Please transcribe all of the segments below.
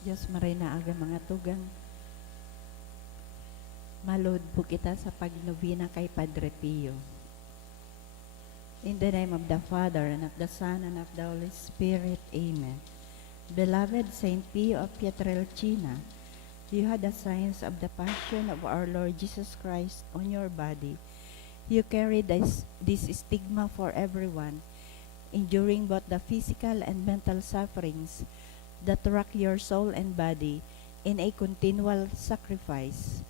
Diyos maray na aga mga tugang. Malod po kita sa pagnobina kay Padre Pio. In the name of the Father, and of the Son, and of the Holy Spirit. Amen. Beloved Saint Pio of Pietrelcina, you had the signs of the passion of our Lord Jesus Christ on your body. You carried this stigma for everyone, enduring both the physical and mental sufferings that rack your soul and body in a continual sacrifice.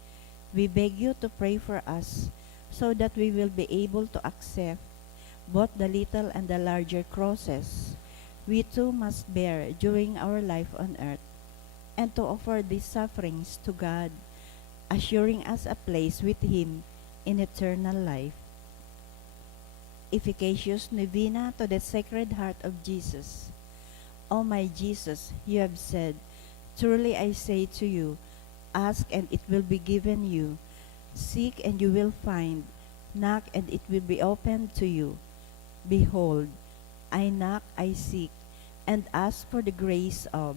We beg you to pray for us so that we will be able to accept both the little and the larger crosses we too must bear during our life on earth, and to offer these sufferings to God, assuring us a place with Him in eternal life. Efficacious Novena to the Sacred Heart of Jesus. O my Jesus, you have said, truly I say to you, ask and it will be given you. Seek and you will find. Knock and it will be opened to you. Behold, I knock, I seek, and ask for the grace of.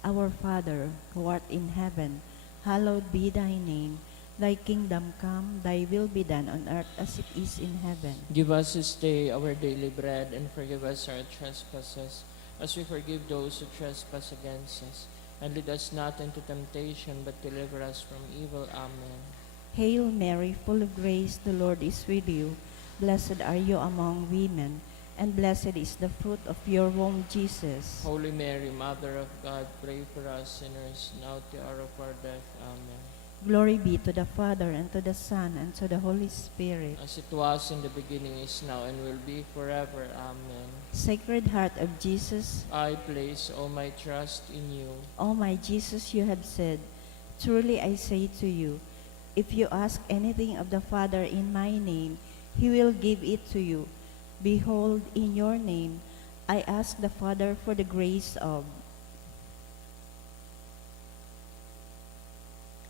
Our Father, who art in heaven, hallowed be thy name. Thy kingdom come, thy will be done on earth as it is in heaven. Give us this day our daily bread, and forgive us our trespasses, as we forgive those who trespass against us. And lead us not into temptation, but deliver us from evil. Amen. Hail Mary, full of grace, the Lord is with you. Blessed are you among women, and blessed is the fruit of your womb, Jesus. Holy Mary, Mother of God, pray for us sinners, now at the hour of our death. Amen. Glory be to the Father, and to the Son, and to the Holy Spirit. As it was in the beginning, is now, and will be forever. Amen. Sacred Heart of Jesus, I place all my trust in you. O my Jesus, you have said, truly I say to you, if you ask anything of the Father in my name, He will give it to you. Behold, in your name, I ask the Father for the grace of.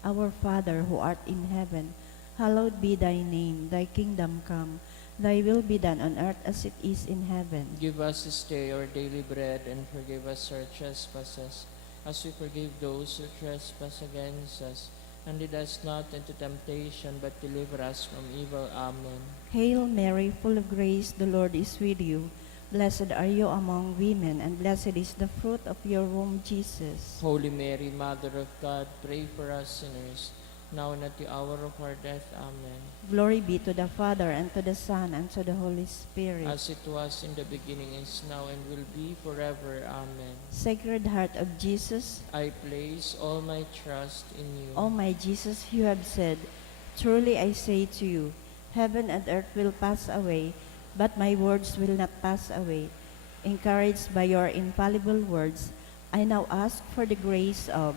Our Father, who art in heaven, hallowed be thy name. Thy kingdom come, thy will be done on earth as it is in heaven. Give us this day our daily bread, and forgive us our trespasses, as we forgive those who trespass against us. And lead us not into temptation, but deliver us from evil. Amen. Hail Mary, full of grace, the Lord is with you. Blessed are you among women, and blessed is the fruit of your womb, Jesus. Holy Mary, Mother of God, pray for us sinners, now and at the hour of our death. Amen. Glory be to the Father, and to the Son, and to the Holy Spirit. As it was in the beginning, is now, and will be forever. Amen. Sacred Heart of Jesus, I place all my trust in you. O my Jesus, you have said, truly I say to you, heaven and earth will pass away, but my words will not pass away. Encouraged by your infallible words, I now ask for the grace of.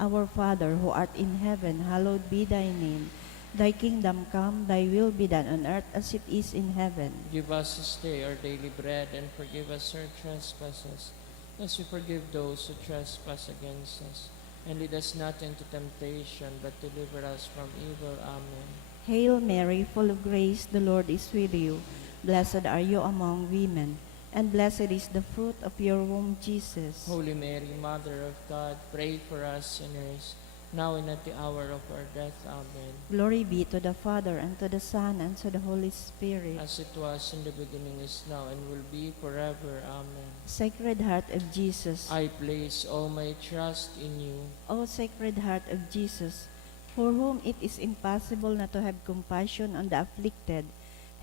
Our Father, who art in heaven, hallowed be thy name. Thy kingdom come, thy will be done on earth as it is in heaven. Give us this day our daily bread, and forgive us our trespasses, as we forgive those who trespass against us. And lead us not into temptation, but deliver us from evil. Amen. Hail Mary, full of grace, the Lord is with you. Blessed are you among women, and blessed is the fruit of your womb, Jesus. Holy Mary, Mother of God, pray for us sinners, now and at the hour of our death. Amen. Glory be to the Father, and to the Son, and to the Holy Spirit. As it was in the beginning, is now, and will be forever. Amen. Sacred Heart of Jesus, I place all my trust in you. O Sacred Heart of Jesus, for whom it is impossible not to have compassion on the afflicted,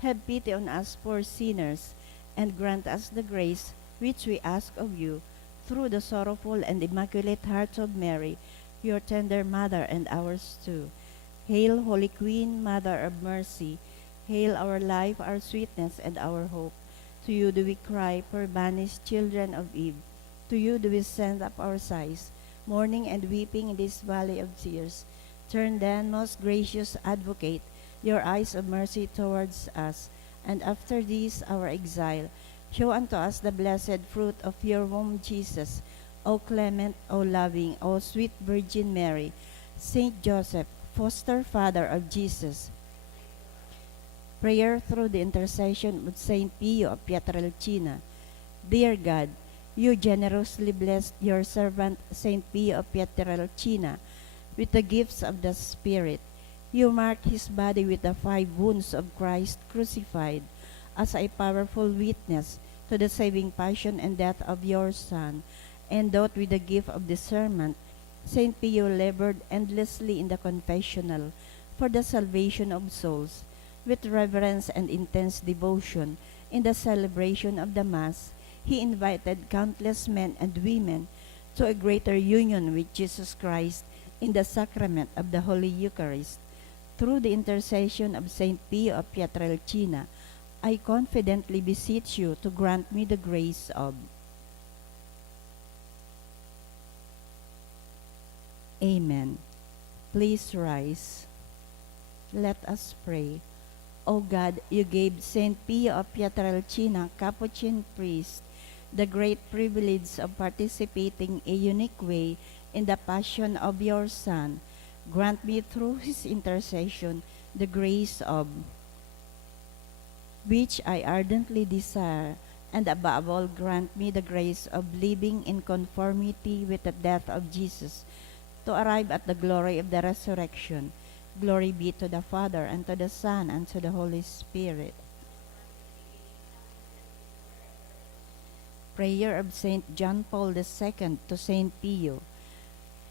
have pity on us poor sinners, and grant us the grace which we ask of you, through the sorrowful and immaculate heart of Mary, your tender mother and ours too. Hail, Holy Queen, Mother of Mercy. Hail our life, our sweetness, and our hope. To you do we cry, poor banished children of Eve. To you do we send up our sighs, mourning and weeping in this valley of tears. Turn then, most gracious Advocate, your eyes of mercy towards us, and after this our exile, show unto us the blessed fruit of your womb, Jesus. O clement, O loving, O sweet Virgin Mary, Saint Joseph, foster father of Jesus, Prayer through the intercession of Saint Pio of Pietrelcina. Dear God, you generously blessed your servant Saint Pio of Pietrelcina with the gifts of the Spirit. You marked his body with the 5 wounds of Christ crucified as a powerful witness to the saving passion and death of your Son. Endowed with the gift of discernment, Saint Pio labored endlessly in the confessional for the salvation of souls. With reverence and intense devotion in the celebration of the Mass, he invited countless men and women to a greater union with Jesus Christ in the sacrament of the Holy Eucharist. Through the intercession of Saint Pio of Pietrelcina, I confidently beseech you to grant me the grace of. Amen. Please rise. Let us pray. O God, you gave Saint Pio of Pietrelcina, Capuchin priest, the great privilege of participating a unique way in the passion of your Son. Grant me through his intercession the grace of which I ardently desire, and above all grant me the grace of living in conformity with the death of Jesus, to arrive at the glory of the resurrection. Glory be to the Father, and to the Son, and to the Holy Spirit. Prayer of Saint John Paul II to Saint Pio.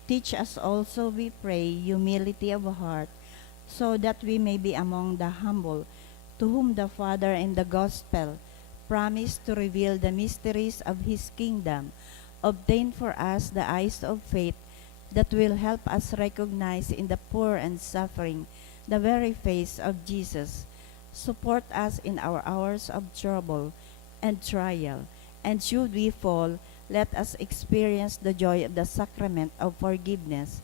Teach us also, we pray, humility of heart, so that we may be among the humble, to whom the Father in the Gospel promised to reveal the mysteries of his kingdom. Obtain for us the eyes of faith that will help us recognize in the poor and suffering the very face of Jesus. Support us in our hours of trouble and trial, and should we fall, let us experience the joy of the sacrament of forgiveness.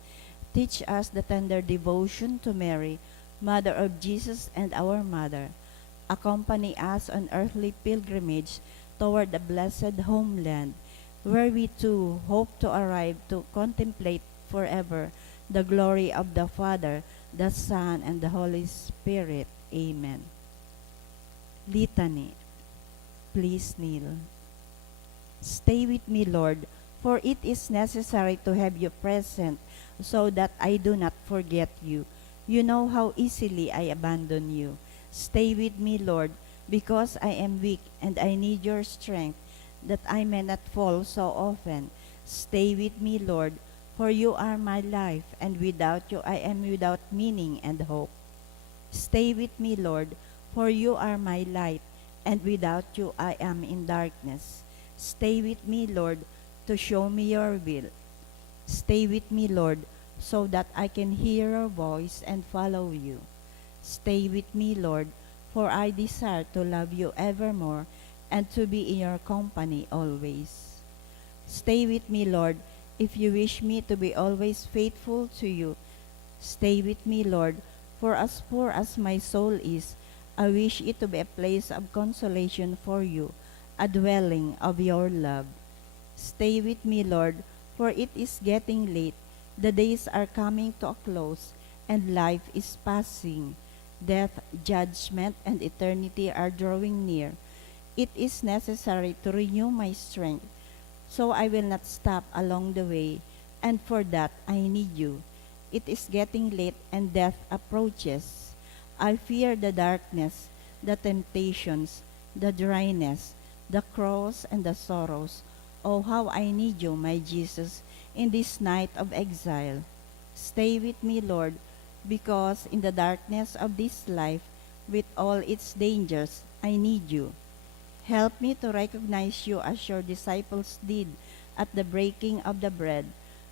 Teach us the tender devotion to Mary, Mother of Jesus and our Mother. Accompany us on earthly pilgrimage toward the blessed homeland, where we too hope to arrive to contemplate forever the glory of the Father, the Son, and the Holy Spirit. Amen. Litany. Please kneel. Stay with me, Lord, for it is necessary to have you present so that I do not forget you. You know how easily I abandon you. Stay with me, Lord, because I am weak and I need your strength, that I may not fall so often. Stay with me, Lord, for you are my life, and without you I am without meaning and hope. Stay with me, Lord, for you are my light, and without you I am in darkness. Stay with me, Lord, to show me your will. Stay with me, Lord, so that I can hear your voice and follow you. Stay with me, Lord, for I desire to love you evermore and to be in your company always. Stay with me, Lord, if you wish me to be always faithful to you. Stay with me, Lord, for as poor as my soul is, I wish it to be a place of consolation for you, a dwelling of your love. Stay with me, Lord, for it is getting late. The days are coming to a close, and life is passing. Death, judgment, and eternity are drawing near. It is necessary to renew my strength, so I will not stop along the way, and for that I need you. It is getting late and death approaches. I fear the darkness, the temptations, the dryness, the cross, and the sorrows. Oh, how I need you, my Jesus, in this night of exile. Stay with me, Lord, because in the darkness of this life, with all its dangers, I need you. Help me to recognize you as your disciples did at the breaking of the bread,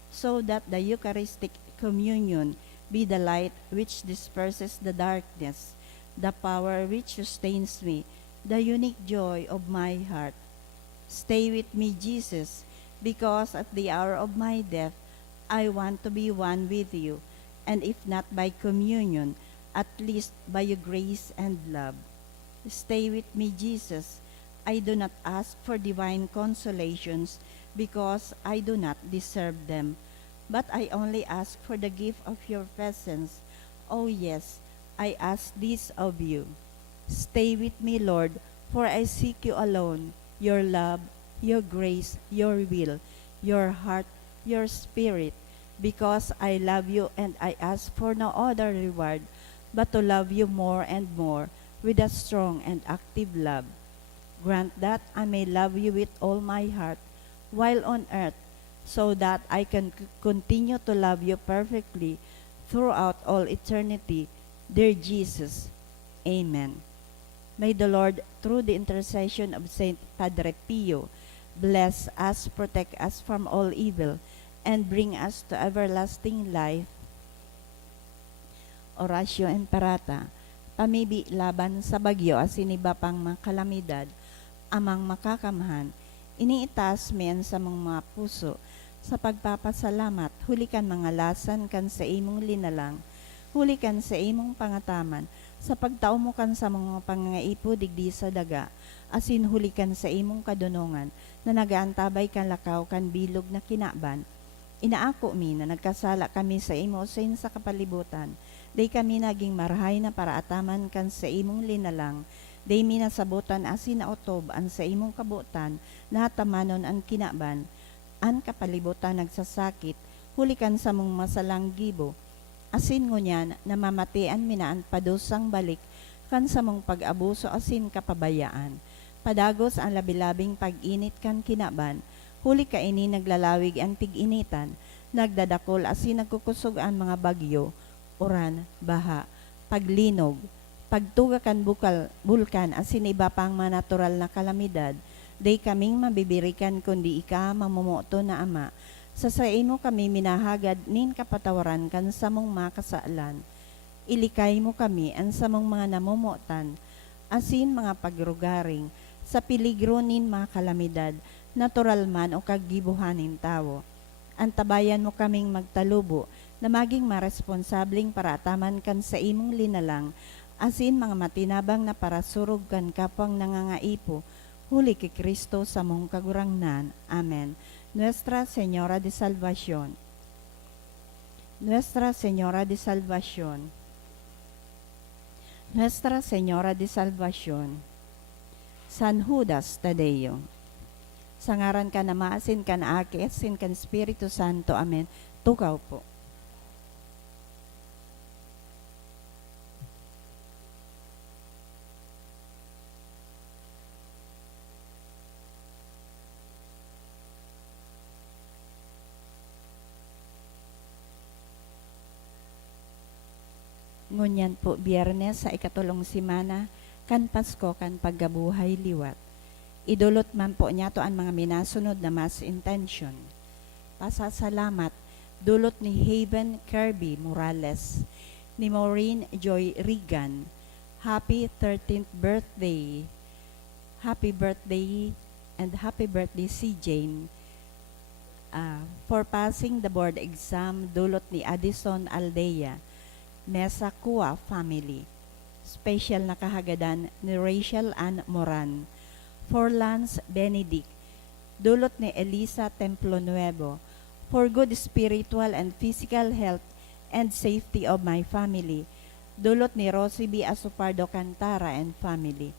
so that the Eucharistic communion be the light which disperses the darkness, the power which sustains me, the unique joy of my heart. Stay with me, Jesus, because at the hour of my death, I want to be one with you, and if not by communion, at least by your grace and love. Stay with me, Jesus. I do not ask for divine consolations because I do not deserve them, but I only ask for the gift of your presence. Oh yes, I ask this of you. Stay with me, Lord, for I seek you alone, your love, your grace, your will, your heart, your spirit, because I love you and I ask for no other reward but to love you more and more with a strong and active love. Grant that I may love you with all my heart while on earth, so that I can continue to love you perfectly throughout all eternity. Dear Jesus, Amen. May the Lord, through the intercession of Saint Padre Pio, bless us, protect us from all evil, and bring us to everlasting life. Oratio Imperata, pamibi laban sa bagyo asin iba pang mga kalamidad, amang makakamahan, iniitaas men sa mga puso, sa pagpapasalamat, hulikan mga lasan kan sa imong linalang, hulikan sa imong pangataman, sa pagtao mo kan sa mga pangangaipo digdi sa daga, asin hulikan sa imong kadunungan, na nagaantabay kan lakaw kan bilog na kinaban. Inaako mi na nagkasala kami sa imo sa kapalibutan, day kami naging marahay na para ataman kan sa imong linalang, day minasabutan asin na otob an sa imong kabutan, na tamanon an kinaban, an kapalibutan nagsasakit, hulikan sa mong masalang gibo, asin ngunyan namamatian minaan padusang balik, kan sa mong pag-abuso asin kapabayaan, padagos ang labilabing pag-init kan kinaban, huli ka ini naglalawig ang tig-initan, nagdadakol asin nagkukusog ang mga bagyo, uran, baha, paglinog, pagtuga kan bulkan asin iba pang mga natural na kalamidad, day kaming mabibirikan kundi ika mamumuto na ama, sa imo kami minahagad nin kapatawaran kan sa mong makasaalan. Ilikay mo kami ang sa mong mga namumutan, asin mga pagrugaring, sa piligro nin mga kalamidad, natural man o kagibuhanin tao. Antabayan mo kaming magtalubo, na maging maresponsabling para ataman kan sa imong linalang, asin mga matinabang na para surog kan kapwang nangangaipo, huli kay Kristo sa mong kagurangnan. Amen. Nuestra Señora de Salvación. Nuestra Señora de Salvación. Nuestra Señora de Salvación. San Judas Tadeo. Sangaran ka na maasin ka na aki, asin kan Espiritu Santo. Amen. Tukaw po. Ngunyan po Biyernes sa ikatulong simana, kan Pasko kan paggabuhay liwat. Idulot man po niya to ang mga minasunod na mass intention. Pasasalamat, dulot ni Haven Kirby Morales, ni Maureen Joy Regan. Happy 13th birthday. Happy birthday and happy birthday si Jane. For passing the board exam, dulot ni Addison Aldea. Mesa Kua family. Special na kahagadan ni Rachel Ann Moran. For Lance Benedict. Dulot ni Elisa Templo Nuevo. For good spiritual and physical health and safety of my family. Dulot ni Rosie B. Asupardo Cantara and family.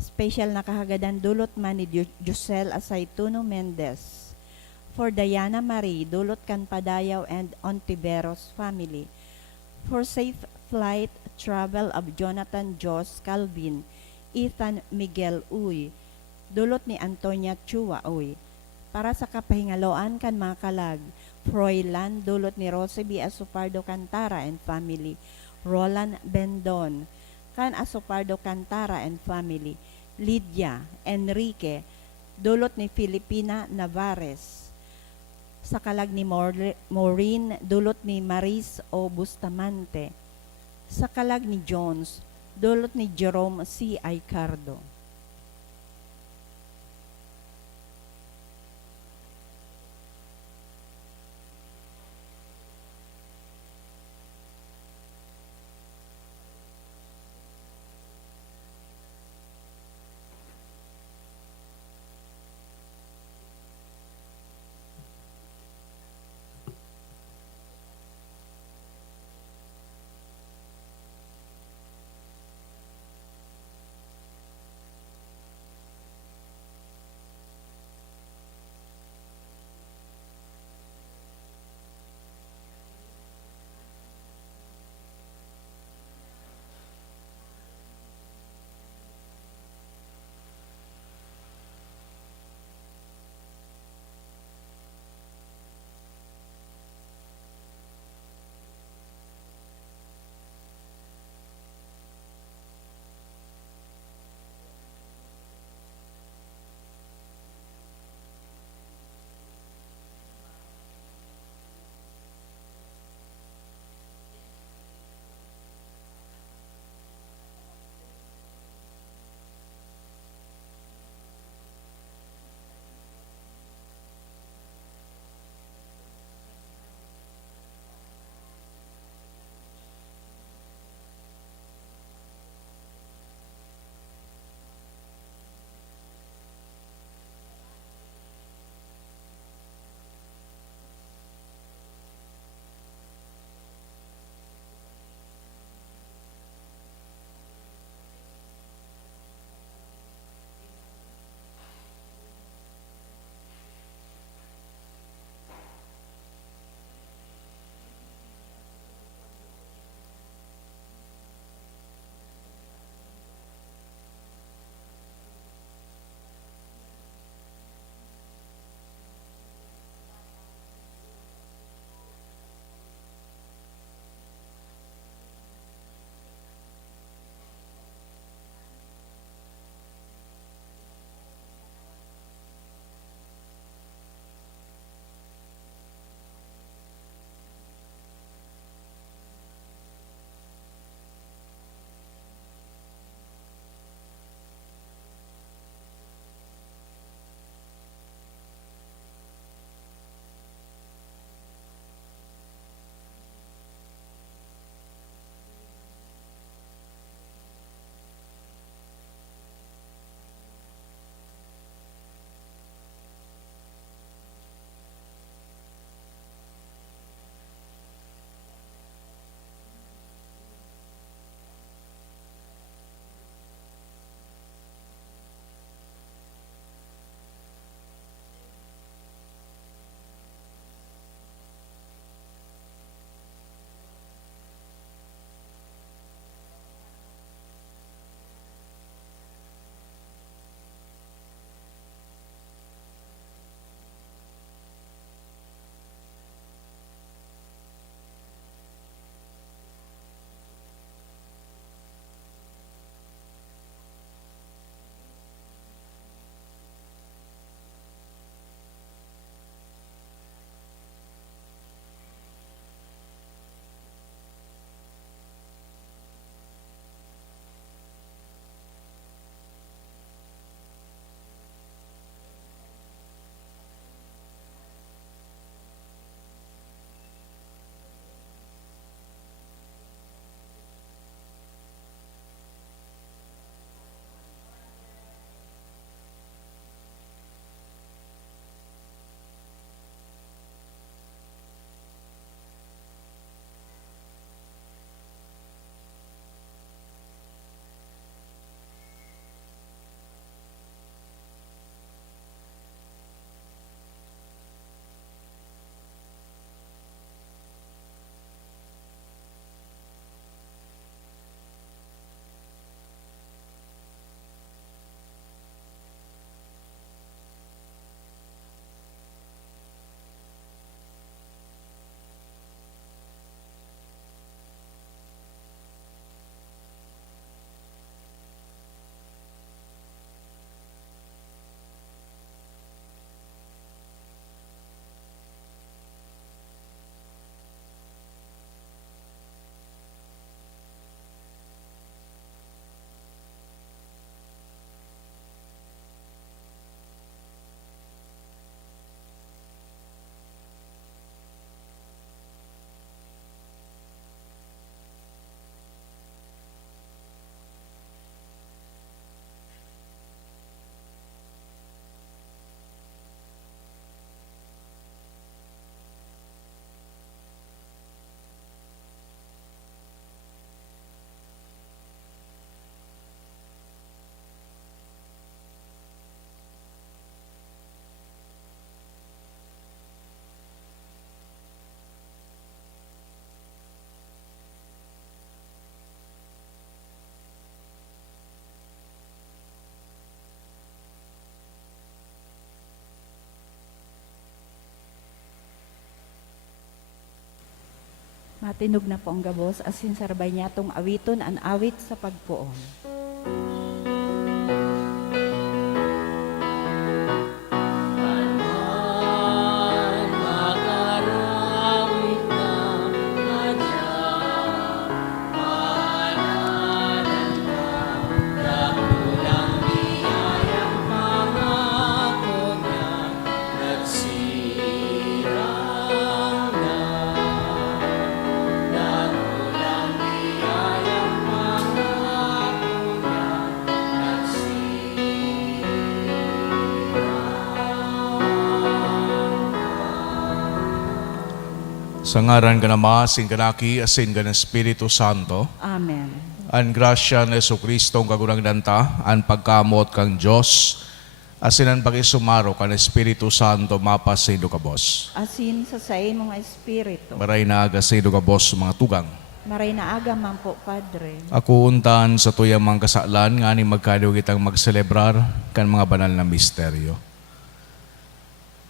Special na kahagadan dulot man ni Josel Asaituno Mendez. For Diana Marie, dulot kan Padayaw and Ontiveros family. For safe flight travel of Jonathan Jos Calvin, Ethan Miguel Uy, dulot ni Antonia Chua Uy. Para sa kapahingaloan kan mga kalag, Froilan, dulot ni Rosie B. Asupardo Cantara and family. Roland Bendon, kan Asupardo Cantara and family. Lydia Enrique, dulot ni Filipina Navarez. Sa kalag ni Maureen, dulot ni Maris O. Bustamante. Sa kalag ni Jones, dulot ni Jerome C. Aicardo. Matinog na po ang gabos, asin sarbay niya tong awiton, an awit sa pagpuon. Sa ngaran ka na Ama, asin ka na Aki, asin ka ng Espiritu Santo, Amen. an grasya ng Jesucristo ang kagurang ta, an pagkamot kang Diyos, asin ang pag-isumaro ka ng Espiritu Santo, mapasido ka Bos. Asin sa mong espiritu. Maray na aga sido ka Bos, mga tugang. Maray na aga man po, Padre. Ako untan sa tuyang mga kasalan, nga ni magkaliw kitang magselebrar kan mga banal na misteryo.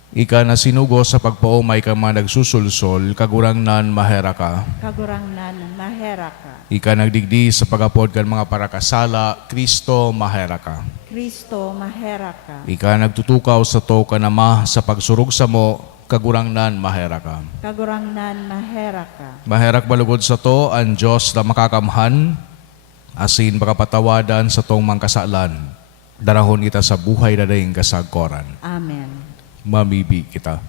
Ika na sinugo sa pagpaumay ka mga nagsusulsol, kagurang nan mahera ka. Kagurang nan, mahera ka. Ika nagdigdi sa pagapod kan mga parakasala, Kristo mahera ka. Kristo, mahera ka. Ika nagtutukaw sa to ka na ma sa pagsurog sa mo, kagurang nan mahera ka. Kagurang nan, mahera ka. Maherak balugod sa to, ang Diyos na makakamhan, asin makapatawadan sa tong mga kasalan. Darahon kita sa buhay na daing kasagkoran. Amen. Mamibi kita.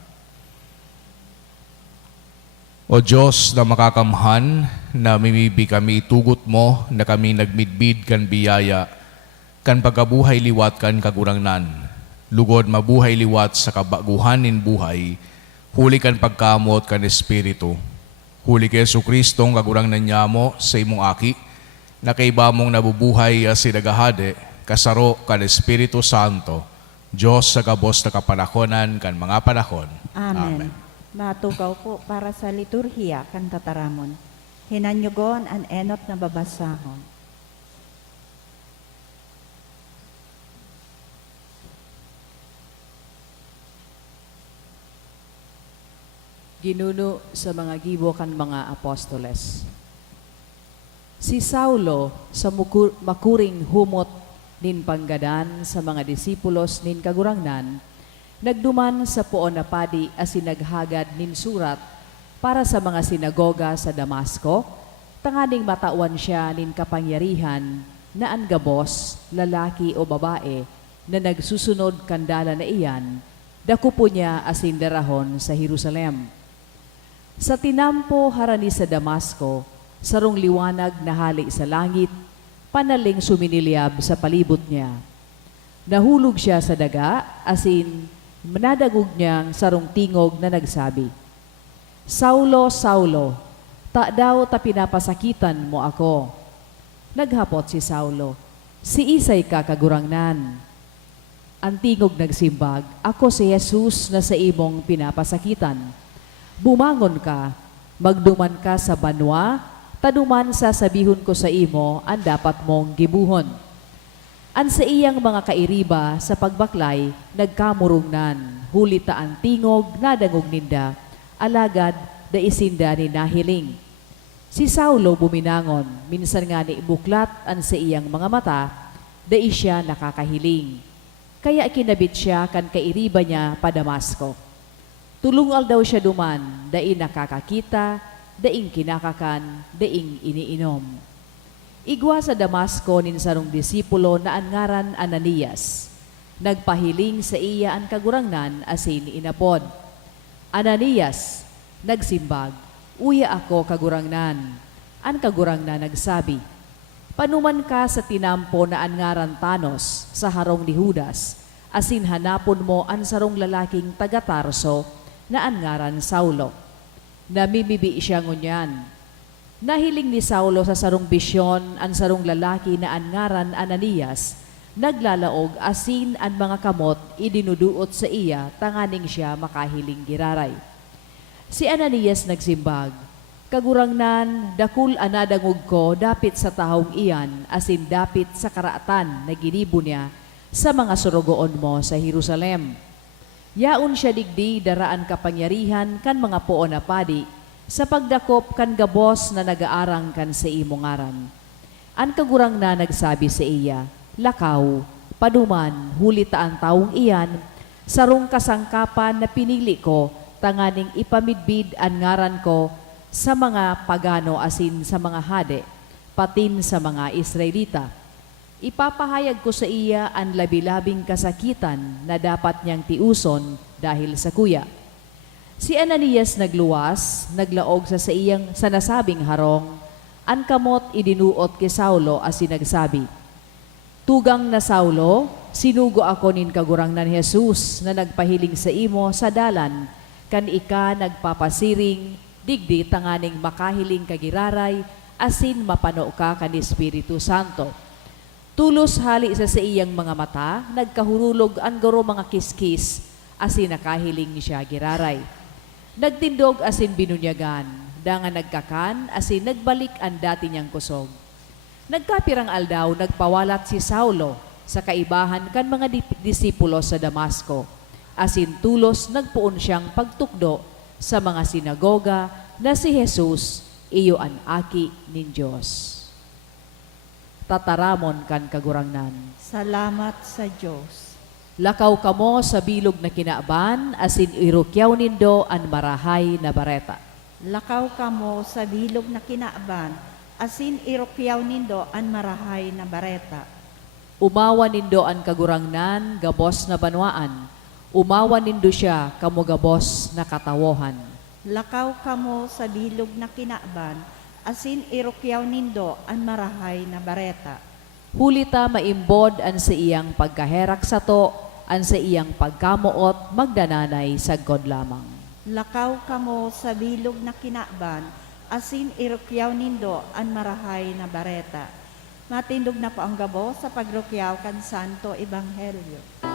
O Diyos na makakamhan, na mimibi kami itugot mo, na kami nagmidbid kan biyaya, kan pagkabuhay liwat kan kagurangnan. Lugod mabuhay liwat sa kabaguhanin buhay, huli kan pagkamot kan Espiritu. Huli kay Jesucristo ang kagurangnan niya mo sa imong aki, na kay mong nabubuhay si nagahade, kasaro kan Espiritu Santo, Diyos sa kabos na kapanahonan kan mga panahon. Amen. Matukaw po para sa liturhiya kan tataramon. Hinanyugon an enot na babasahon. Ginuno sa mga gibo kan mga apostoles. Si Saulo sa makuring humot nin panggadan sa mga disipulos nin kagurangnan, nagduman sa puon na padi asin naghagad nin surat para sa mga sinagoga sa Damasco, tanganing matawan siya nin kapangyarihan na ang gabos, lalaki o babae, na nagsusunod kandala na iyan, dako po niya asin darahon sa Jerusalem. Sa tinampo harani sa Damasco, sarong liwanag na hali sa langit, panaling suminilyab sa palibot niya. Nahulog siya sa daga, asin manadagog niyang sarong tingog na nagsabi, Saulo, Saulo, ta daw ta pinapasakitan mo ako. Naghapot si Saulo, si Isay ka kagurangnan. Ang tingog nagsimbag, ako si Jesus na sa imong pinapasakitan. Bumangon ka, magduman ka sa banwa, taduman sasabihon ko sa imo ang dapat mong gibuhon. An sa iyang mga kairiba sa pagbaklay, nagkamurungnan, hulita ang tingog na dangog ninda, alagad da isinda ni nahiling. Si Saulo buminangon, minsan nga ni ibuklat ang sa iyang mga mata, da isya nakakahiling. Kaya kinabit siya kan kairiba niya pa Damasco. Tulungal daw siya duman, daing nakakakita, daing kinakakan, daing iniinom. Igwa sa Damasco nin sarong disipulo na angaran Ananias. Nagpahiling sa iya ang kagurangnan asin inapod. Ananias, nagsimbag, uya ako kagurangnan. Ang kagurangnan nagsabi, panuman ka sa tinampo na angaran Tanos sa harong ni Judas, asin hanapon mo ang sarong lalaking taga Tarso na angaran Saulo. Namimibi siya ngunyan. Nahiling ni Saulo sa sarong bisyon ang sarong lalaki na angaran Ananias, naglalaog asin ang mga kamot idinuduot sa iya tanganing siya makahiling giraray. Si Ananias nagsimbag, kagurangnan, dakul anadangog ko dapit sa tahong iyan asin dapit sa karaatan na ginibo niya sa mga surugoon mo sa Jerusalem. Yaon siya digdi daraan kapangyarihan kan mga poon na padi, sa pagdakop kan gabos na nagaarang kan sa imo ngaran. An kagurang na nagsabi sa iya, lakaw, paduman, hulita ang taong iyan, sarong kasangkapan na pinili ko, tanganing ipamidbid ang ngaran ko sa mga pagano asin sa mga hade, patin sa mga Israelita. Ipapahayag ko sa iya ang labi-labing kasakitan na dapat niyang tiuson dahil sa kuya. Si Ananias nagluwas, naglaog sa iyang sa nasabing harong, an kamot idinuot kay Saulo as sinagsabi, tugang na Saulo, sinugo ako nin kagurangnan Jesus na nagpahiling sa imo sa dalan, kan ika nagpapasiring, digdi tanganing makahiling kagiraray, asin mapano ka kan Espiritu Santo. Tulos hali sa iyang mga mata, nagkahurulog ang garo mga kiskis, asin nakahiling siya giraray. Nagtindog asin binunyagan, dangan nagkakan, asin nagbalik ang dati niyang kusog. Nagkapirang aldaw, nagpawalat si Saulo sa kaibahan kan mga disipulo sa Damasco. Asin tulos nagpuon siyang pagtukdo sa mga sinagoga na si Jesus iyo an aki nin Diyos. Tataramon kan kagurangnan. Salamat sa Diyos. Lakaw kamo sa bilog na kinaaban, asin irukyaw nindo an marahay na bareta. Lakaw kamo sa bilog na kinaaban, asin irukyaw nindo an marahay na bareta. Umawa nindo an kagurangnan, gabos na banwaan. Umawa nindo siya, kamo gabos na katawohan. Lakaw kamo sa bilog na kinaaban, asin irukyaw nindo an marahay na bareta. Hulita maimbod an sa iyang pagkaherak sa to, an sa iyang pagkamuot, magdananay sagkod lamang. Lakaw kamo sa bilog na kinaaban, asin irukyaw nindo an marahay na bareta. Matindog na po ang gabo sa pagrukyaw kan Santo Ebanghelyo.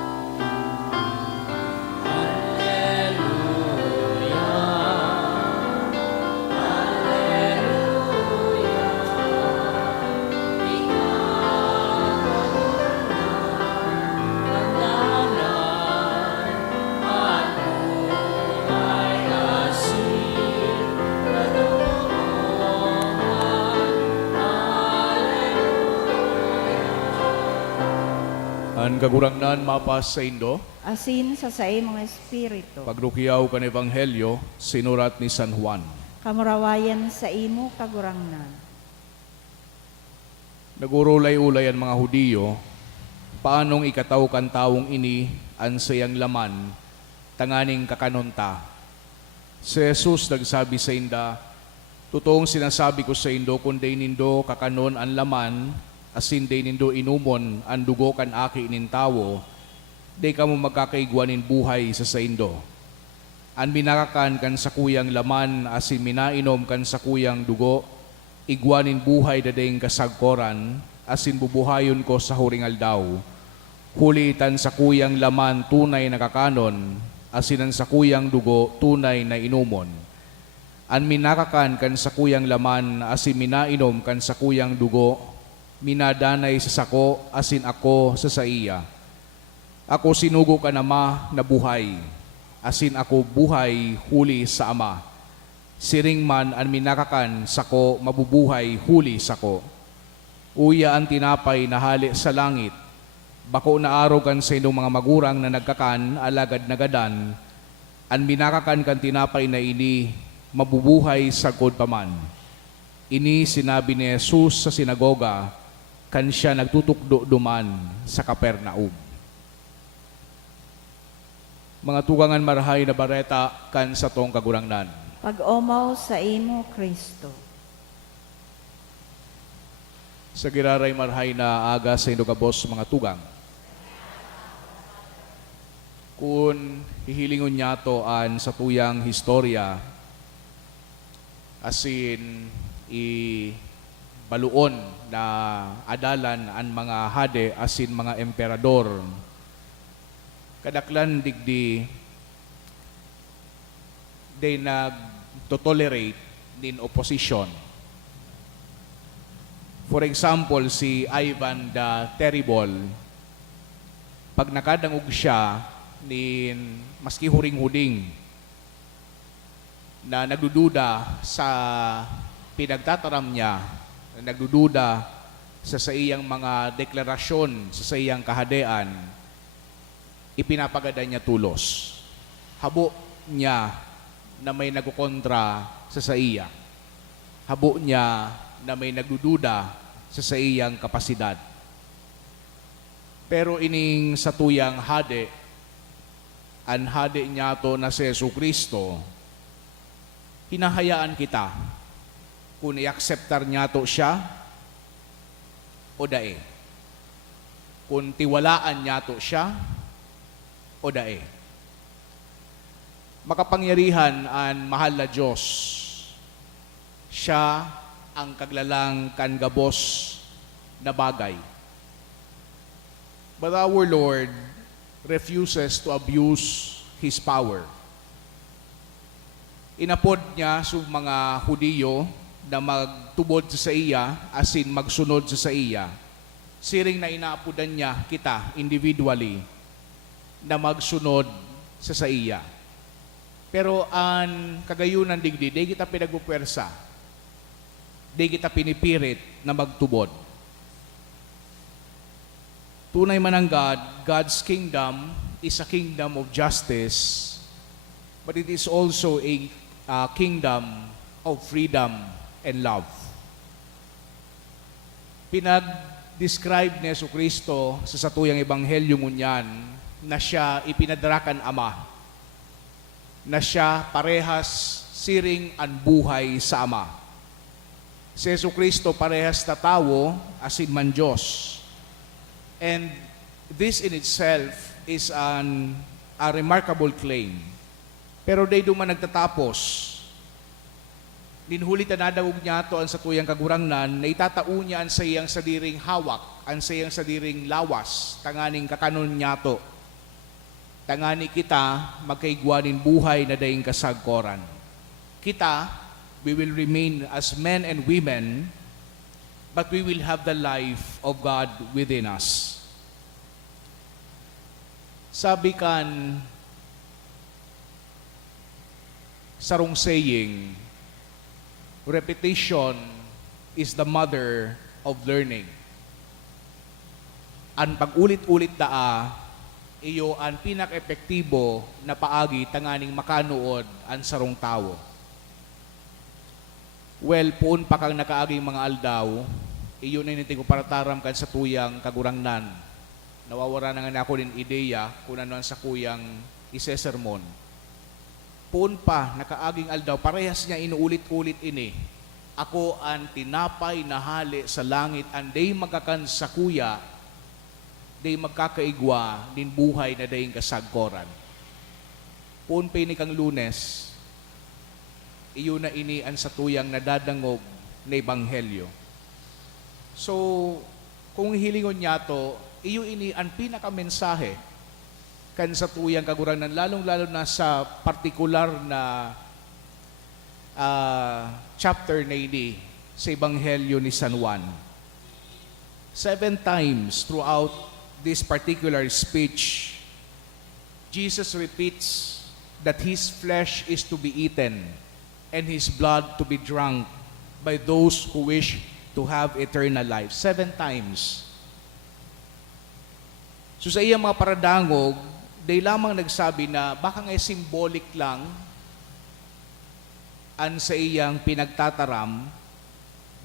Ang kagurangnan mapas sa Indo, Asin sa imong espiritu. pagrukiyaw kan Ebanghelyo, sinurat ni San Juan. Kamurawayan sa imo kagurangnan. Nagurulay-ulay ang mga Hudiyo, paanong ikataw kan taong ini ang sayang laman, tanganing kakanonta. Si Jesus nagsabi sa inda, totoong sinasabi ko sa indo, kung day nindo kakanon ang laman, asin day nindo inumon ang dugo kan aki nin tawo, day kamo magkakaigwanin buhay sa indo. An minakakan kan sa kuyang laman, asin minainom kan sa kuyang dugo, igwanin buhay dadayng kasagkoran, asin bubuhayon ko sa huring aldaw. Hulitan sa kuyang laman tunay na kakanon, asin ang sa kuyang dugo tunay na inumon. An minakakan kan sa kuyang laman, asin minainom kan sa kuyang dugo, minadanay sa sako, asin ako sa iya. Ako sinugo ka nama na buhay, asin ako buhay huli sa Ama. Siring man ang minakakan sako, mabubuhay huli sako. Uya ang tinapay na hali sa langit, bako na araw kan sa inyong mga magurang na nagkakan, alagad nagadan, ang minakakan kan tinapay na ini, mabubuhay sagkod paman. Ini sinabi ni Jesus sa sinagoga, kan siya nagtutukdo duman sa Kapernaum. Mga tugangan marahay na bareta kan sa tong kagurangnan. Pag-omaw sa imo Kristo. Sa giraray marahay na aga sa indogabos mga tugang. Kung hihilingon niya to an sa tuyang historya, asin baluon na adalan ang mga hade asin mga emperador. Kadaklan digdi they nag-tolerate din opposition. For example, si Ivan the Terrible, pag nakadangog siya nin maski huring-huding, na nagdududa sa pinagtataram niya, na nagdududa sa iyang mga deklarasyon, sa iyang kahadean, ipinapagada niya tulos. Habo niya na may nagkukontra sa iya. Habo niya na may nagdududa sa iyang kapasidad. Pero ining sa tuyang hade, ang hade niya to na si Jesucristo, hinahayaan kita kung i-acceptar niya to siya o dae. Kung tiwalaan niya to siya o dae. Makapangyarihan ang mahal na Diyos. Siya ang kaglalang kangabos na bagay. But our Lord refuses to abuse His power. Inapod niya sa mga Hudiyo na magtubod sa iya, as in magsunod sa iya. Siring na inaapodan niya kita individually na magsunod sa iya. Pero ang kagayunan digdi, di kita pinagpupwersa. Di kita pinipirit na magtubod. Tunay man ang God, God's kingdom is a kingdom of justice, but it is also a kingdom of freedom and love. Pinag-describe ni Jesucristo sa satuyang ebanghelyo ngunyan na siya ipinadarakan Ama, na siya parehas siring ang buhay sa Ama. Si Jesucristo parehas na tao, asin man Diyos. And this in itself is a remarkable claim. Pero day duman nagtatapos, ninhuli tanadawog niya to ang sa tuyang kagurangnan, na itatao niya ang sa iyang sadiring hawak, ang sa iyang sadiring lawas, tanganing kakanon niya to. Tangani kita magkaigwanin buhay na daing kasagkoran. Kita, we will remain as men and women, but we will have the life of God within us. Sabi kan sarong saying, repetition is the mother of learning. Ang pag-ulit-ulit daa, iyo ang pinak-epektibo na paagi tanganing makanuod ang sarong tao. Well, puon pa kang nakaaging mga aldaw, iyo na initin ko para taram kan sa tuyang kagurangnan. Nawawara na nga ako din ideya kung ano ang sa kuyang isesermon. Puon pa, nakaaging aldaw, parehas niya inuulit-ulit ini. Ako ang tinapay na hali sa langit, and day magakan sa kuya, day magkakaigwa, din buhay na daying kasagkoran. Puon pa ini kang Lunes, iyo na ini ang sa tuyang nadadangog na ebanghelyo. So, kung hilingon niya to, iyo ini ang pinakamensahe kan sa tuyang kagurangnan, lalong-lalo na sa partikular na chapter na ini sa Ebanghelyo ni San Juan. 7 times throughout this particular speech, Jesus repeats that His flesh is to be eaten and His blood to be drunk by those who wish to have eternal life. 7 times. So sa iyang mga paradangog, day lamang nagsabi na baka ngay symbolic lang ang sa iyang pinagtataram,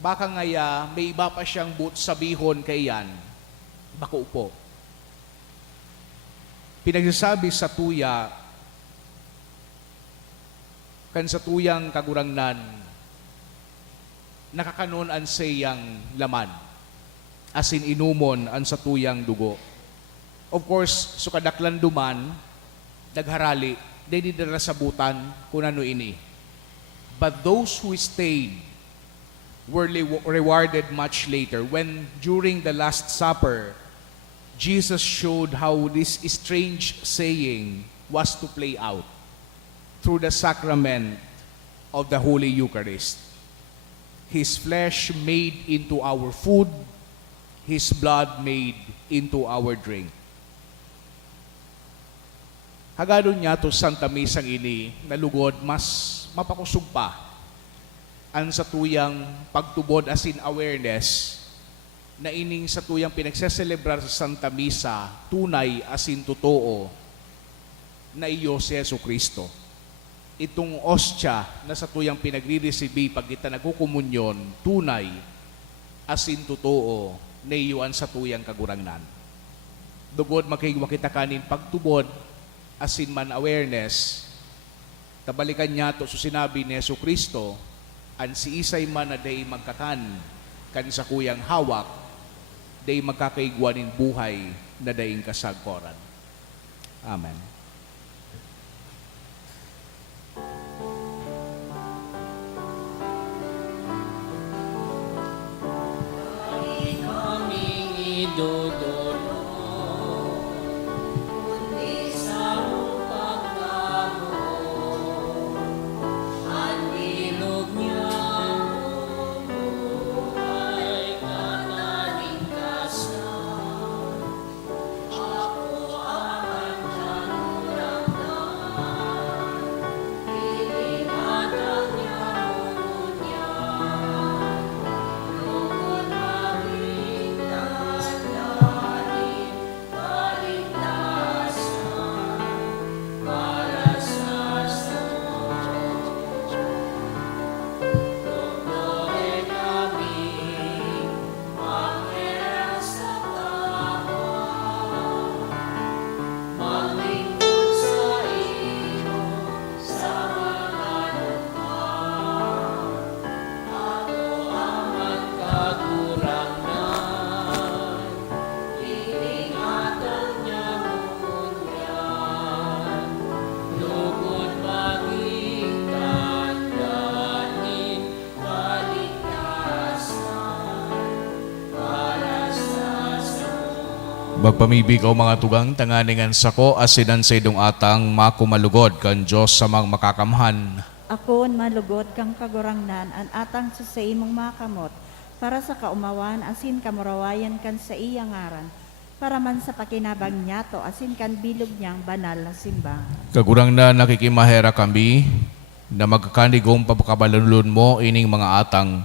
baka ngaya may iba pa siyang sabihon kay yan, bako upo. Pinagsasabi sa tuya, kan sa tuyang kagurangnan, nakakanon ang sa iyang laman, asin inumon ang sa tuyang dugo. Of course, sukadaklan duman, nagharali, di darasabutan kung ano ini. But those who stayed were rewarded much later when during the Last Supper, Jesus showed how this strange saying was to play out through the sacrament of the Holy Eucharist. His flesh made into our food, His blood made into our drink. Hagadon niya to Santa Misang ini nalugod mas mapakusog pa ang sa tuyang pagtubod asin awareness na ining sa tuyang pinagseselebrar sa Santa Misa tunay asin totoo na iyo si Yesu Kristo. Itong ostya na sa tuyang pinagre-receive pag kita nagkukumunyon tunay asin totoo na iyoan sa tuyang kagurangnan. Dugod makigwa kita kanin pagtubod asin man awareness, tabalikan niya to so sinabi ni Yesu Kristo, an si isay man na day magkakan, kan sa kuyang hawak, day magkakaigwanin buhay na daying kasagkoran. Amen. Kaming idodolo, kundi sa pagkamo, ang bilog niya buhay katalingkas na. Ako ang kanurangdan, iningatan niya ngunyan, lugod maging tandaan, kaligtasan para sa Tugtugin kami, maghirap sa tao, maglingkod sa iyo sa mga lupa. Ako ang magkagurangnan, iningatan niya ngunyan, lugod maging tandaan, kaligtasan para sa Magpamibig o mga tugang tanganingan sako asinan sa idong atang makumalugod kan Diyos sa mga makakamhan. Akon malugod kang kagurangnan an atang sa imong makamot para sa kaumawan asin kamurawayan kan sa iyang ngaran para man sa pakinabang niyato asin kan bilog niyang banal na simbahan. Kagurang na nakikimahera kami na magkakanigong papakabalulun mo ining mga atang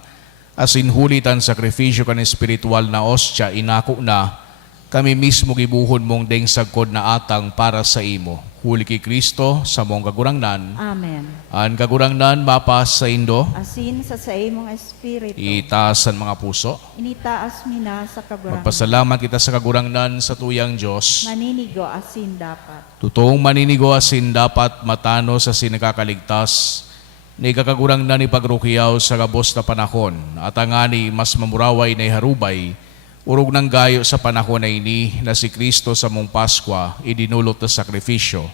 asin hulitan sakripisyo kan espiritual na ostya inako na kami mismo gibuhon mong deng sagkod na atang para sa imo. Huli kay Kristo sa mong kagurangnan. Amen. Ang kagurangnan mapas sa indo, Asin sa imong espiritu, itaas ang mga puso. initaas mi na sa kagurangnan. Magpasalamat kita sa kagurangnan sa tuyang Diyos. Maninigo asin dapat. Totoong maninigo asin dapat matano sa sinagkakaligtas ni kakagurang na ni pagrukiyaw sa gabos na panahon at angani mas mamuraway na iharubay urog ng gayo sa panahon na ini na si Kristo sa mong Paskwa idinulot na sakripisyo.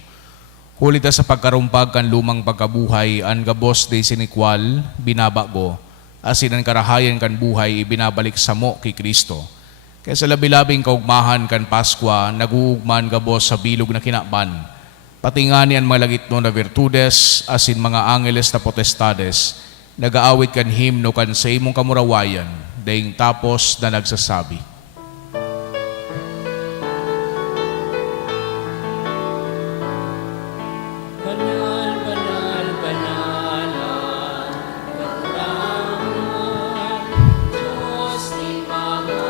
Huli ta sa pagkarumpag kan lumang pagkabuhay ang gabos de sinikwal binabago asin ang karahayan kan buhay ibinabalik sa mo kay Kristo. Kaya sa labi-labing kaugmahan kan Paskwa naguugman gabos sa bilog na kinaban pati nga niyan mga lagit no na virtudes asin mga angeles na potestades nagaawit kan himno kan sa imong kamurawayan daing tapos na nagsasabi. Banal, banal, banalan, katurangan, Diyos ni mga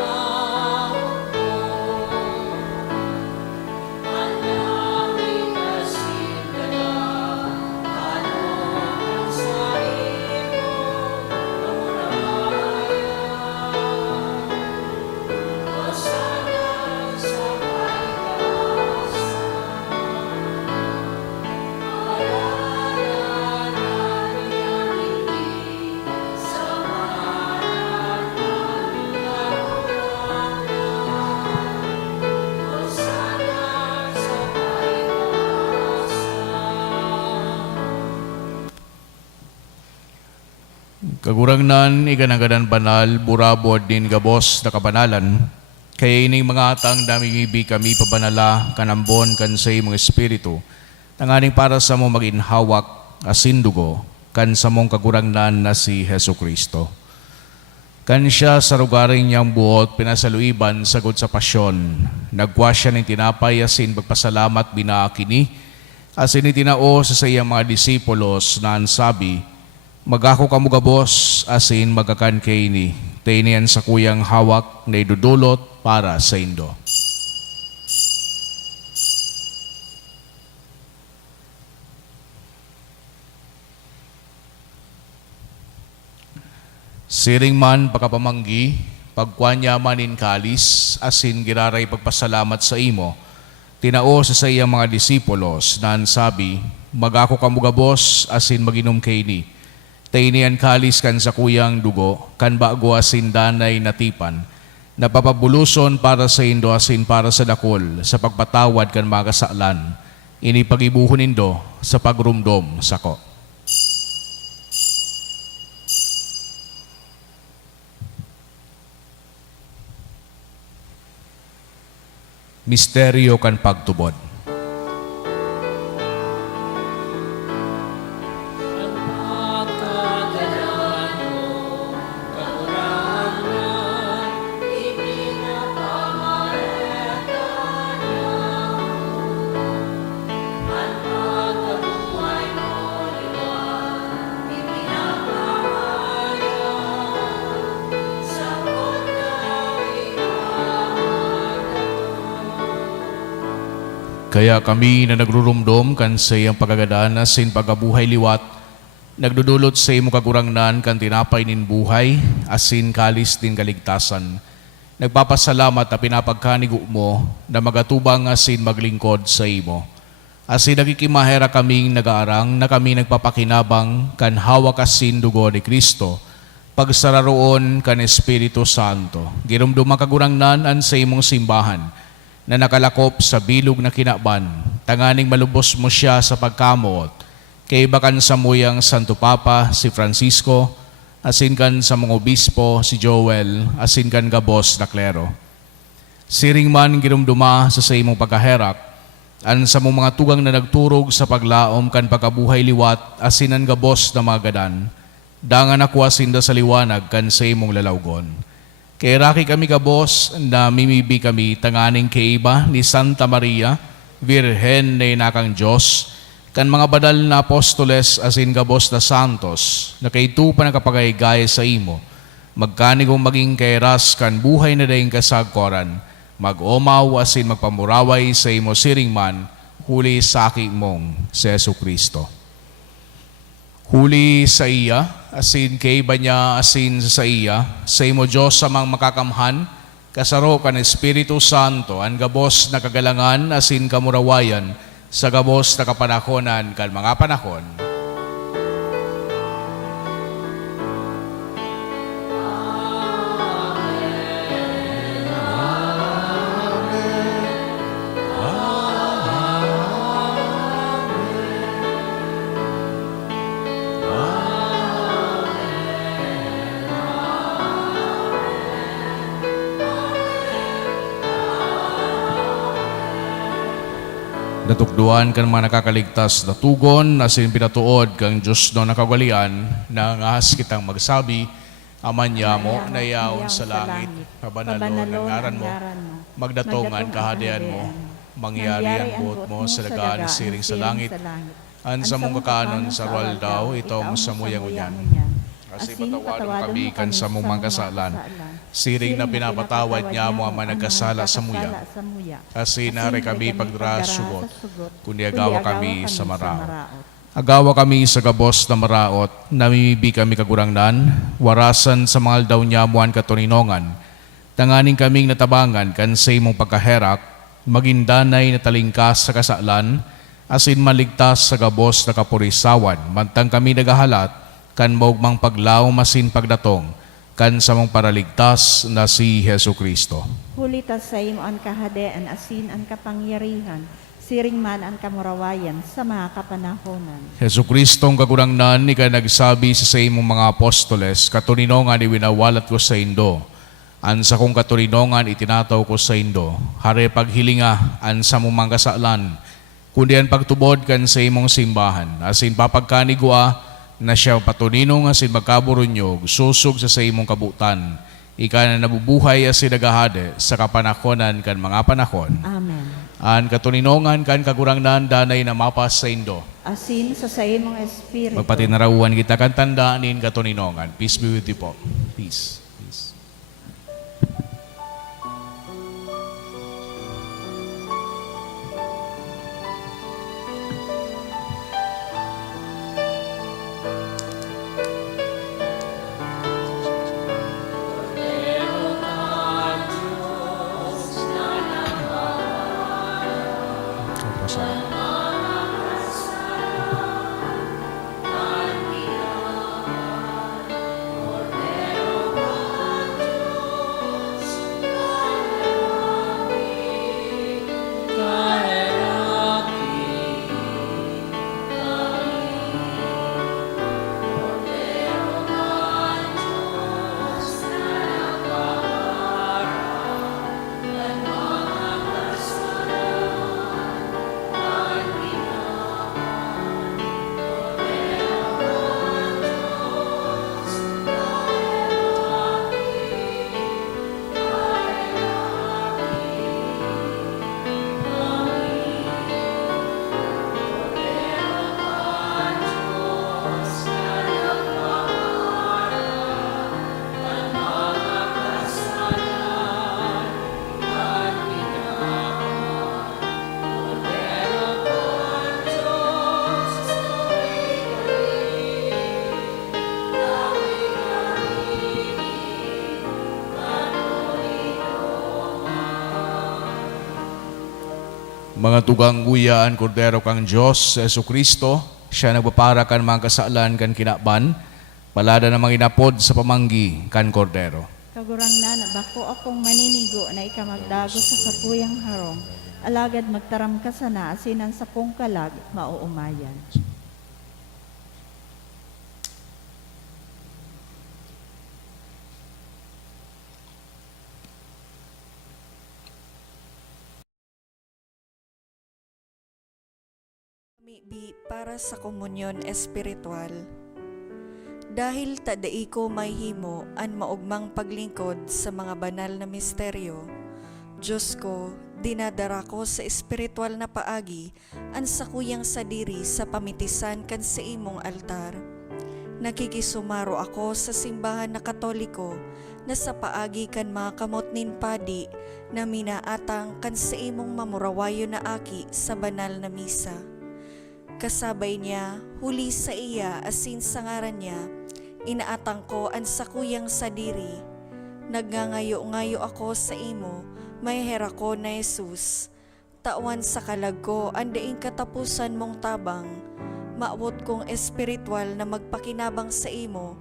ang langit kasigala, tanong sa imo, kamurayan, Hosana sa Kagurangnan, iganagadan banal, burabod din gabos na kabanalan, kaya ining mga atang daming ibig kami pabanala, kanambon, kan sa imong espiritu, tanganing para sa mo maginhawak, asindugo, kan sa mong kagurangnan na si Hesu Kristo. Kan siya sa lugaring niyang buot, pinasaluiban, sagod sa pasyon, nagwa siya ng tinapay, asin, pagpasalamat, binaakini, Asin itinao sa iyang mga disipulos na ansabi, magako kamugabos asin magakan kay ni, tainian sa kuyang hawak na idudulot para sa indo. Siring man pagkapamanggi, pagkuanya manin kalis, asin giraray pagpasalamat sa imo, tinao sa iyang mga disipulos na ansabi, magako kamugabos asin maginom kay ni, tainian kalis kan sa kuyang dugo, kan bago asin danay natipan, napapabuluson para sa indo asin para sa dakol, sa pagpatawad kan mga kasaalan, ini pagibuhon nindo sa pagrumdom sako. Misteryo kan pagtubod. Ang pagkadalahan mo, kakurangan, ipinapamalatan niya. Ang pagkabuhay mo, liwan, ipinapahaya. Sakot na ikaw Kaya kami na nagrurumdom kan sa iyang pagagadaan asin pagabuhay liwat, nagdudulot sa imo kagurangnan kan tinapay nin buhay, asin kalis din kaligtasan. Nagpapasalamat na pinapagkanigo mo na magatubang asin maglingkod sa imo. Asin nagkikimahera kaming nagaarang na kami nagpapakinabang kan hawak asin dugo ni Kristo, pagsararoon kan Espiritu Santo. Girumdum ang kagurangnan an sa imong simbahan, na nakalakop sa bilog na kinaban, tanganing malubos mo siya sa pagkamot, kay bakan sa muyang Santo Papa, si Francisco, asin kan sa mga obispo, si Joel, asin kan gabos na klero. Siring man girumduma sa imong pagkaherak, an sa mong mga tugang na nagturog sa paglaom kan pagkabuhay liwat, asin ang gabos na mga gadan, dangan ako asinda sa liwanag kan sa imong lalawgon. Kay raki kami kabos na mimibi kami tanganing kaiba ni Santa Maria, Virhen na inakang Diyos, kan mga badal na apostoles asin gabos na santos, na kay ito pa nakapagaygay sa imo, magkanigong maging kairas kan buhay na daing kasagkoran, mag-omaw asin magpamuraway sa imo siring man, huli sa aki mong si Jesu Kristo. Huli sa iya, asin kay iba niya asin sa iya, sa imo Diyos samang makakamhan, kasaro kan Espiritu Santo, ang gabos na kagalangan asin kamurawayan, sa gabos na kapanahonan kan mga panahon. Natukduan kan mga nakakaligtas na tugon, asin pinatuod kang Diyos no nakagwalian, na ngahas kitang magsabi, aman niya mo, nayaon sa langit, pabanalo ng ngaran mo, magdatongan kahadian mo, mangyari ang buot mo sa lagaan siring sa langit, an sa mong kakaanon sa rual daw, itong sa muyang unyan. Kasi patawarin kami kan sa mong mga kasalan, siring na pinapatawad niya mo ang mga nagkasala sa muya. Kasi nari kami pagdrasugot, kundi agawa kami sa maraot. Agawa kami sa gabos na maraot, namimibi kami kagurangnan, warasan sa mga aldaw niya muan katuninongan, tanganing kaming natabangan kan sa imong pagkaherak, magindanay na talingkas sa kasalan, asin maligtas sa gabos na kapurisawan, mantang kami nagahalat, kan maugmang paglaw masin pagdatong, kan sa mong paraligtas na si Jesu Kristo. Hulita sa imo ang kahadean, asin ang kapangyarihan, siring man ang kamurawayan sa mga kapanahonan. Jesu Kristo ang kagurangnan, ika nagsabi sa imong mga apostoles, katuninongan iwinawalat ko sa indo. An sa kong katuninongan itinataw ko sa indo. Hare paghilinga, an sa mong mga kasalan, kundi ang pagtubod kan sa imong simbahan, asin papagkanigwa, na siya patuninong asin magkaburunyog, susog sa imong kabutan. Ika na nabubuhay asin nagahade sa kapanahonan kan mga panahon. Amen. An katuninongan kan kagurangnan danay na mapas sa Indo. Asin sa imong espiritu. Magpatinarawan kita kan tanda nin katuninongan. Peace be with you po. Peace. Peace. Mga tugang uyaan, kordero kang Diyos, sa Kristo, siya nagpapara kan mga kasalan kan kinaban, palada na mga inapod sa pamanggi kan kordero. Kagurangnan, bako akong maninigo na ika magdago sa sapuyang harong. Alagad magtaram ka sana, asinan sa pungkalag, mauumayan. Bi para sa komunyon espiritual. Dahil tadai ko may himo an maugmang paglingkod sa mga banal na misteryo, Diyos ko, dinadara ko sa espiritual na paagi an sakuyang sadiri sa pamitisan kan sa imong altar. Nakikisumaro ako sa simbahan na Katoliko na sa paagi kan mga kamot nin padi na minaatang kan sa imong mamurawayo na aki sa banal na misa. Kasabay niya, huli sa iya asin sa ngaran niya, inaatang ko ang sakuyang sadiri. Nagngangayo-ngayo ako sa imo, may hera ko na Jesus. Tawan sa kalag ko, andaing katapusan mong tabang. Maawot kong espiritual na magpakinabang sa imo,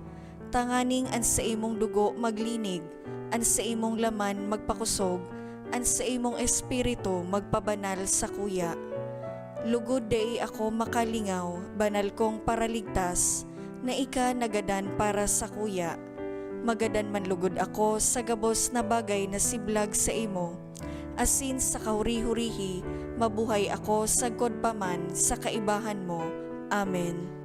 tanganing an sa imong dugo maglinig, an sa imong laman magpakusog, an sa imong espiritu magpabanal sa kuya. Lugod dai ako makalingaw, banal kong paraligtas, na ika nagadan para sa kuya. Magadan man lugod ako sa gabos na bagay na siblag sa imo. Asin sa kahuri-hurihi, mabuhay ako sa godpaman sa kaibahan mo. Amen.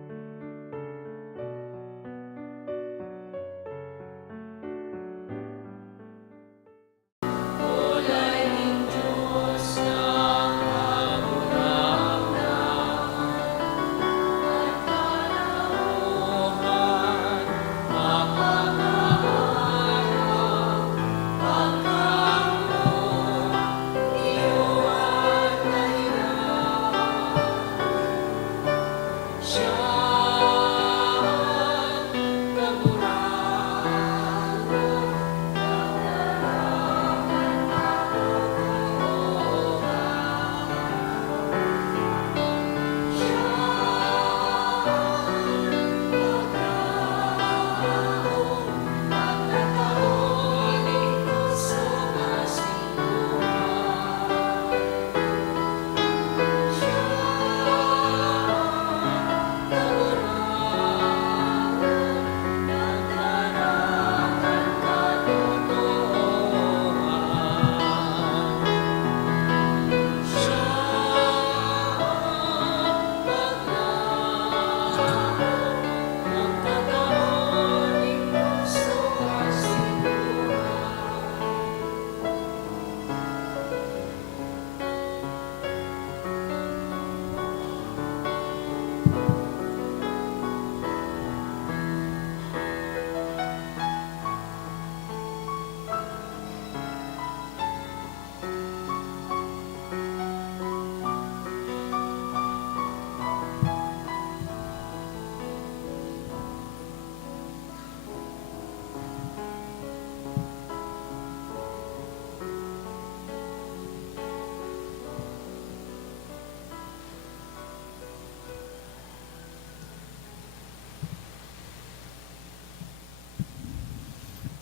Shine.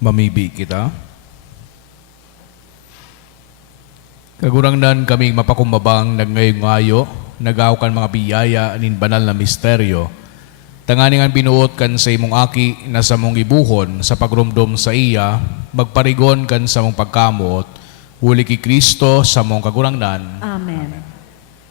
Mamibi kita. Kagurangnan kaming mapakumbabang nagngayo-ngayo, nagaw kan mga biyaya nin banal na misteryo. Tanganing ang binuot kan sa imong aki na sa mong ibuhon sa pagrumdom sa iya, magparigon kan sa mong pagkamot, uli ki Kristo sa mong kagurangnan. Amen.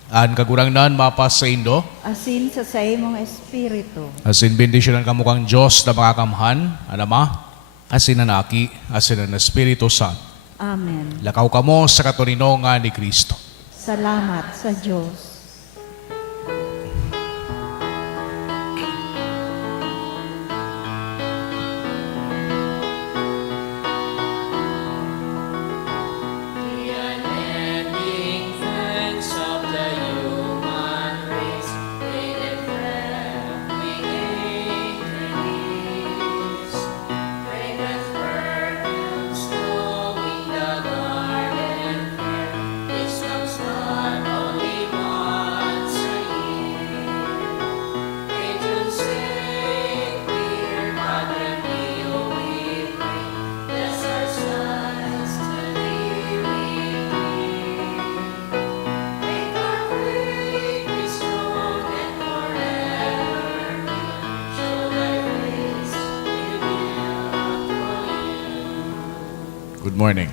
An kagurangnan mapas sa indo, Asin sa imong espiritu. asin bendisyonan ka mukhang Diyos na makakamhan, anama, asin na naki, asin na Espiritu Santo. Amen. Lakaw ka mo sa katurinongan ni Kristo. Salamat sa Diyos. Unending thanks of the human race, created every increase. Fragrance perfumes flowing the garden fair. This comes not only once a year. Patron Saint Peter, Padre Pio, we pray. Bless our sons today we pray. Make our faith be strong and forever pure. Show thy face, reveal for you. Good morning.